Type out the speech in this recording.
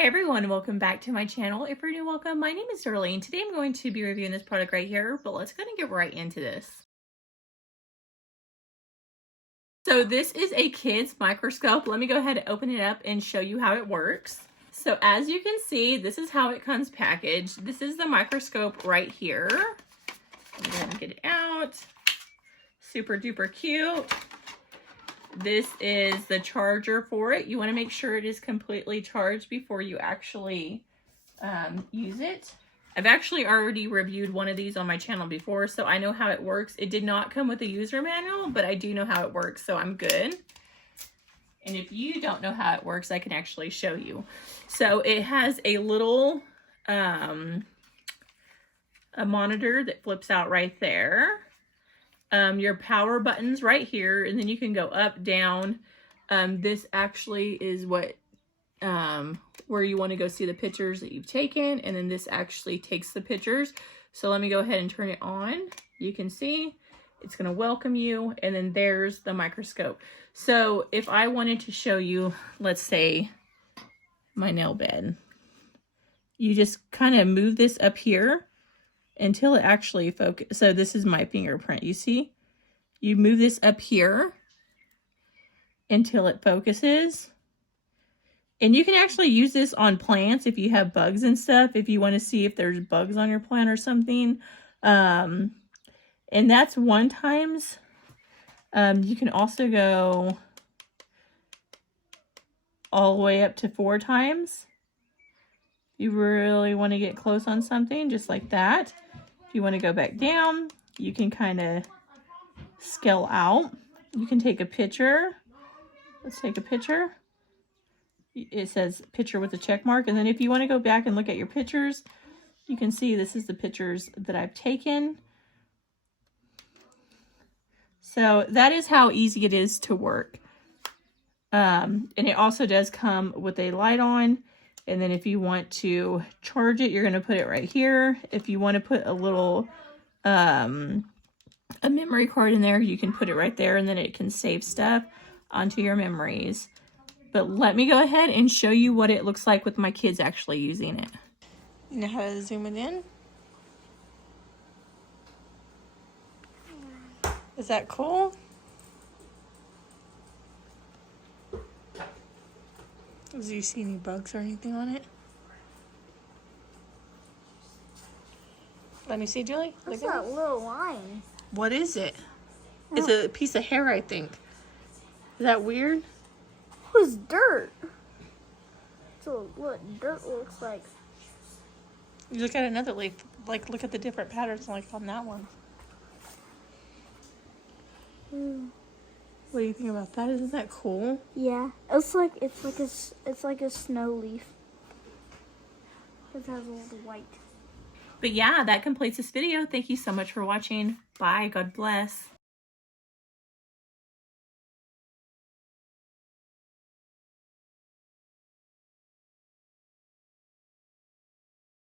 Hey everyone, welcome back to my channel. If you're new, welcome. My name is Darlene. Today I'm going to be reviewing this product right here, but let's go and get right into this. So this is a kid's microscope. Let me go ahead and open it up and show you how it works. So as you can see, this is how it comes packaged. This is the microscope right here. Let me go ahead and get it out. Super duper cute. This is the charger for it. You want to make sure it is completely charged before you actually use it. I've actually already reviewed one of these on my channel before, so I know how it works. It did not come with a user manual, but I do know how it works, so I'm good. And if you don't know how it works, I can actually show you. So it has a little a monitor that flips out right there. Your power buttons right here, and then you can go up, down. This actually is what where you want to go see the pictures that you've taken, and then this actually takes the pictures. So let me go ahead and turn it on. You can see it's going to welcome you, and then there's the microscope. So if I wanted to show you, let's say, my nail bed, you just kind of move this up here until it actually focuses. So this is my fingerprint, you see? You move this up here until it focuses. And you can actually use this on plants if you have bugs and stuff, if you want to see if there's bugs on your plant or something. And that's 1 times. You can also go all the way up to 4 times. You really want to get close on something, just like that. If you want to go back down, you can kind of scale out. You can take a picture. Let's take a picture. It says picture with a check mark. And then if you want to go back and look at your pictures, you can see this is the pictures that I've taken. So that is how easy it is to work. And it also does come with a light on. And then if you want to charge it, you're going to put it right here. If you want to put a little, a memory card in there, you can put it right there, and then it can save stuff onto your memories. But let me go ahead and show you what it looks like with my kids actually using it. You know how to zoom it in? Is that cool? Do you see any bugs or anything on it? Let me see, Julie. What's that little line? What is it? It's a piece of hair, I think. Is that weird? Who's dirt? So what dirt looks like. You look at another leaf. Like, look at the different patterns like on that one. What do you think about that? Isn't that cool? Yeah, it's like a snow leaf. It has a little white. But yeah, that completes this video. Thank you so much for watching. Bye. God bless.